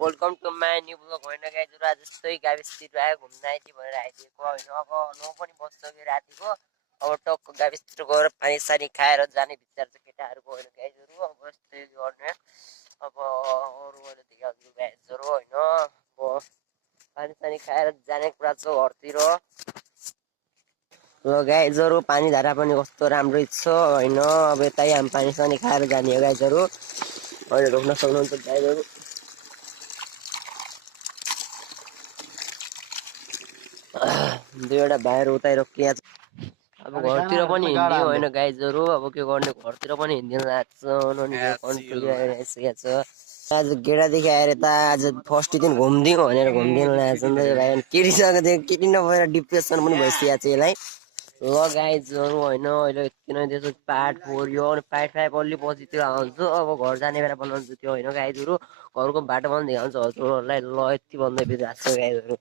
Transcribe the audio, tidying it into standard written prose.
Welcome to my new blog होइन गाइजहरू आज जस्तै गाविसतिर आयो घुम्न आइदियो भनेर आइदिएको होइन। अब 9 पनि बज्छ रातिको। अब टक्क गाविसतिर गएर पानी सानी खाएर जाने विचार छ केटाहरूको होइन गाइजहरू। अब यस्तै गर्ने अब अरू अहिले देखाउँछु गाइजहरू होइन। अब पानी सानी खाएर जाने कुरा छ घरतिर। ल गाइजहरू पानी धारा पनि कस्तो राम्रै छ होइन। अब यतै हामी पानी सानी खाएर जाने हो गाइजहरू। अहिले रोक्न सक्नुहुन्छ गाइजहरू। दुईवटा भाइहरू उतै रोकिया छ। अब घरतिर पनि हिँड्ने होइन गाइजहरू। अब के गर्ने घरतिर पनि हिँड्दिन लाग्छ। आइसकेको छ आज गेडादेखि आएर त आज फर्स्ट दिन घुमिदिउँ भनेर घुमिदिनु लागेको छ नि त भाइ। केटीसँग त्यो केटी नभएर डिप्रेसन पनि भइसकेको छ यसलाई। ल गाइजहरू होइन अहिले यति नै त्यसो पार्ट 4 यो अनि पार्ट 5 अलि पछितिर आउँछु। अब घर जाने बेला बनाउँछु त्यो होइन गाइजहरू। घरको बाटो पनि देखाउँछु हजुरहरूलाई। ल यति भन्दै बिदा छ गाइजहरू।